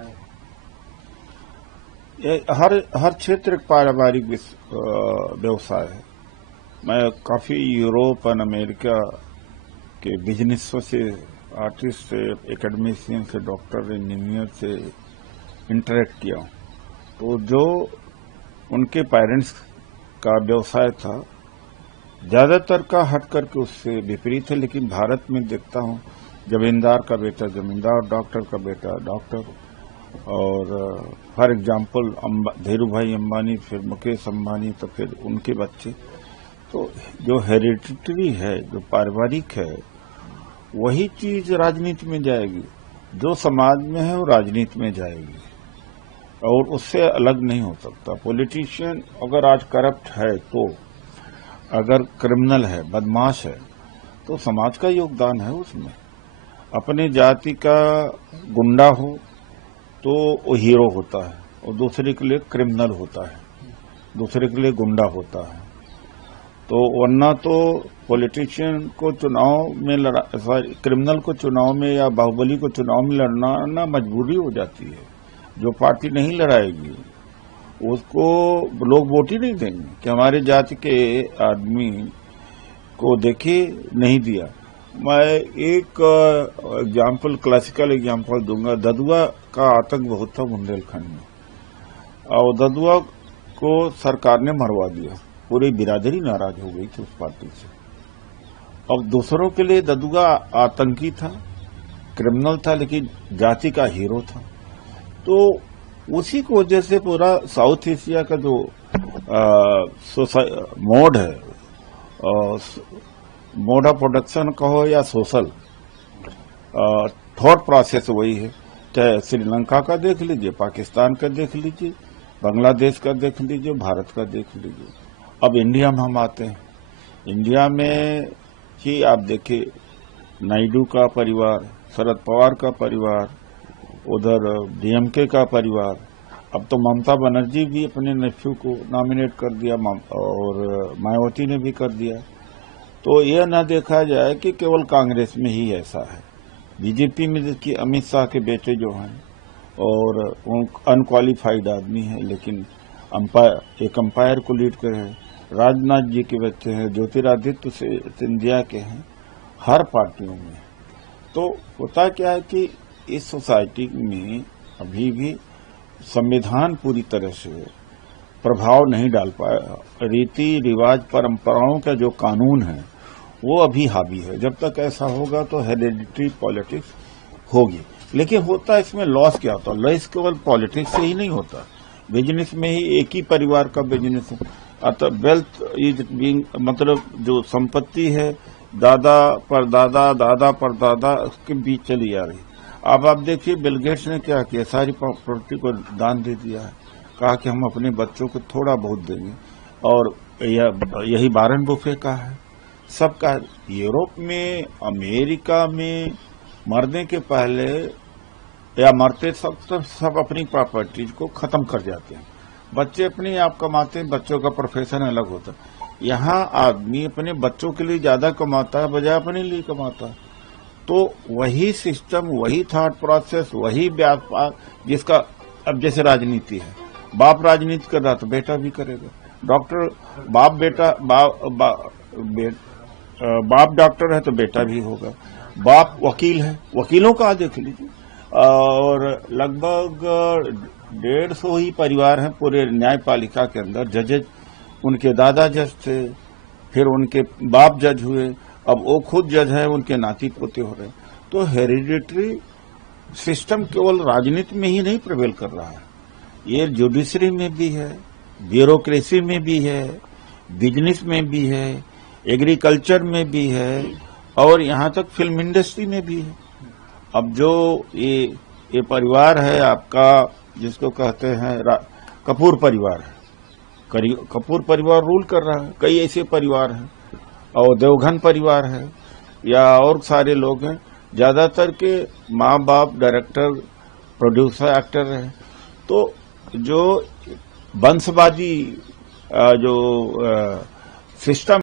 है? हर क्षेत्र एक पारिवारिक व्यवसाय है। मैं काफी यूरोप और अमेरिका के बिजनेसों से, आर्टिस्ट से, एकेडमिशियन से, डॉक्टर, इंजीनियर से इंटरेक्ट किया हूं। तो जो उनके पेरेंट्स का व्यवसाय था, ज्यादातर का हट करके उससे विपरीत है। लेकिन भारत में देखता हूं, जमींदार का बेटा जमींदार, डॉक्टर का बेटा डॉक्टर, और फॉर एग्जाम्पल धीरू भाई अंबानी, फिर मुकेश अंबानी, तो फिर उनके बच्चे। तो जो हेरिडिटरी है, जो पारिवारिक है, वही चीज राजनीति में जाएगी। जो समाज में है वो राजनीति में जाएगी, और उससे अलग नहीं हो सकता। पॉलिटिशियन अगर आज करप्ट है, तो अगर क्रिमिनल है, बदमाश है, तो समाज का योगदान है उसमें। अपने जाति का गुंडा हो तो वो हीरो होता है, और दूसरे के लिए क्रिमिनल होता है, दूसरे के लिए गुंडा होता है। तो वरना तो पॉलिटिशियन को चुनाव में क्रिमिनल को चुनाव में या बाहुबली को चुनाव में लड़ना मजबूरी हो जाती है। जो पार्टी नहीं लड़ाएगी उसको लोग वोट ही नहीं देंगे कि हमारे जाति के आदमी को देखे, नहीं दिया। मैं एक एग्जाम्पल, क्लासिकल एग्जाम्पल दूंगा। ददुआ का आतंक बहुत था बुंदेलखंड में, और ददुआ को सरकार ने मरवा दिया। पूरी बिरादरी नाराज हो गई थी उस पार्टी से। अब दूसरों के लिए ददुआ आतंकी था, क्रिमिनल था, लेकिन जाति का हीरो था। तो उसी की वजह से पूरा साउथ एशिया का जो मोड है, मोड ऑफ प्रोडक्शन कहो या सोशल थॉट प्रोसेस, वही है। चाहे श्रीलंका का देख लीजिए, पाकिस्तान का देख लीजिए, बांग्लादेश का देख लीजिए, भारत का देख लीजिए। अब इंडिया में हम आते हैं। इंडिया में ही आप देखिए, नायडू का परिवार, शरद पवार का परिवार, उधर डीएमके का परिवार, अब तो ममता बनर्जी भी अपने नेफ्यू को नॉमिनेट कर दिया, और मायावती ने भी कर दिया। तो यह न देखा जाए कि केवल कांग्रेस में ही ऐसा है। बीजेपी में देखिए, अमित शाह के बेटे जो हैं, और अनक्वालिफाइड आदमी है, लेकिन एक अंपायर को लीड कर है। राजनाथ जी के बच्चे हैं, ज्योतिरादित्य सिंधिया के हैं, हर पार्टियों में। तो होता क्या है कि इस सोसाइटी में अभी भी संविधान पूरी तरह से प्रभाव नहीं डाल पाया। रीति रिवाज, परंपराओं का जो कानून है वो अभी हावी है। जब तक ऐसा होगा तो हेरिडिटरी पॉलिटिक्स होगी। लेकिन होता इसमें लॉस क्या होता है? लॉस केवल पॉलिटिक्स से ही नहीं होता, बिजनेस में ही एक ही परिवार का बिजनेस है। अतः वेल्थ इज बीइंग, मतलब जो संपत्ति है दादा पर दादा, दादा पर दादा, उसके बीच चली जा रही। अब आप देखिए, बिल गेट्स ने क्या किया, सारी प्रॉपर्टी को दान दे दिया है। कहा कि हम अपने बच्चों को थोड़ा बहुत देंगे, और यही वारेन बुफे का है, सबका। यूरोप में, अमेरिका में मरने के पहले या मरते सब अपनी प्रॉपर्टीज को खत्म कर जाते हैं। बच्चे अपने आप कमाते हैं, बच्चों का प्रोफेशन अलग होता है। यहाँ आदमी अपने बच्चों के लिए ज्यादा कमाता है बजाय अपने लिए कमाता है। तो वही सिस्टम, वही थॉट प्रोसेस, वही व्यापार, जिसका अब जैसे राजनीति है, बाप राजनीति कर रहा तो बेटा भी करेगा। डॉक्टर, बाप डॉक्टर है तो बेटा भी होगा। बाप वकील है, वकीलों का देख लीजिए। और लगभग 150 ही परिवार हैं पूरे न्यायपालिका के अंदर। जजेज, उनके दादा जज थे, फिर उनके बाप जज हुए, अब वो खुद जज है, उनके नाती पोते हो रहे। तो हेरिडिटरी सिस्टम केवल राजनीति में ही नहीं प्रिवेल कर रहा है, ये जुडिशरी में भी है, ब्यूरोक्रेसी में भी है, बिजनेस में भी है, एग्रीकल्चर में भी है, और यहाँ तक फिल्म इंडस्ट्री में भी है। अब जो ये परिवार है आपका, जिसको कहते हैं कपूर परिवार है, कपूर परिवार रूल कर रहा है। कई ऐसे परिवार हैं, और देवघन परिवार है, या और सारे लोग हैं। ज्यादातर के माँ बाप डायरेक्टर, प्रोड्यूसर, एक्टर है। तो जो वंशवादी जो सिस्टम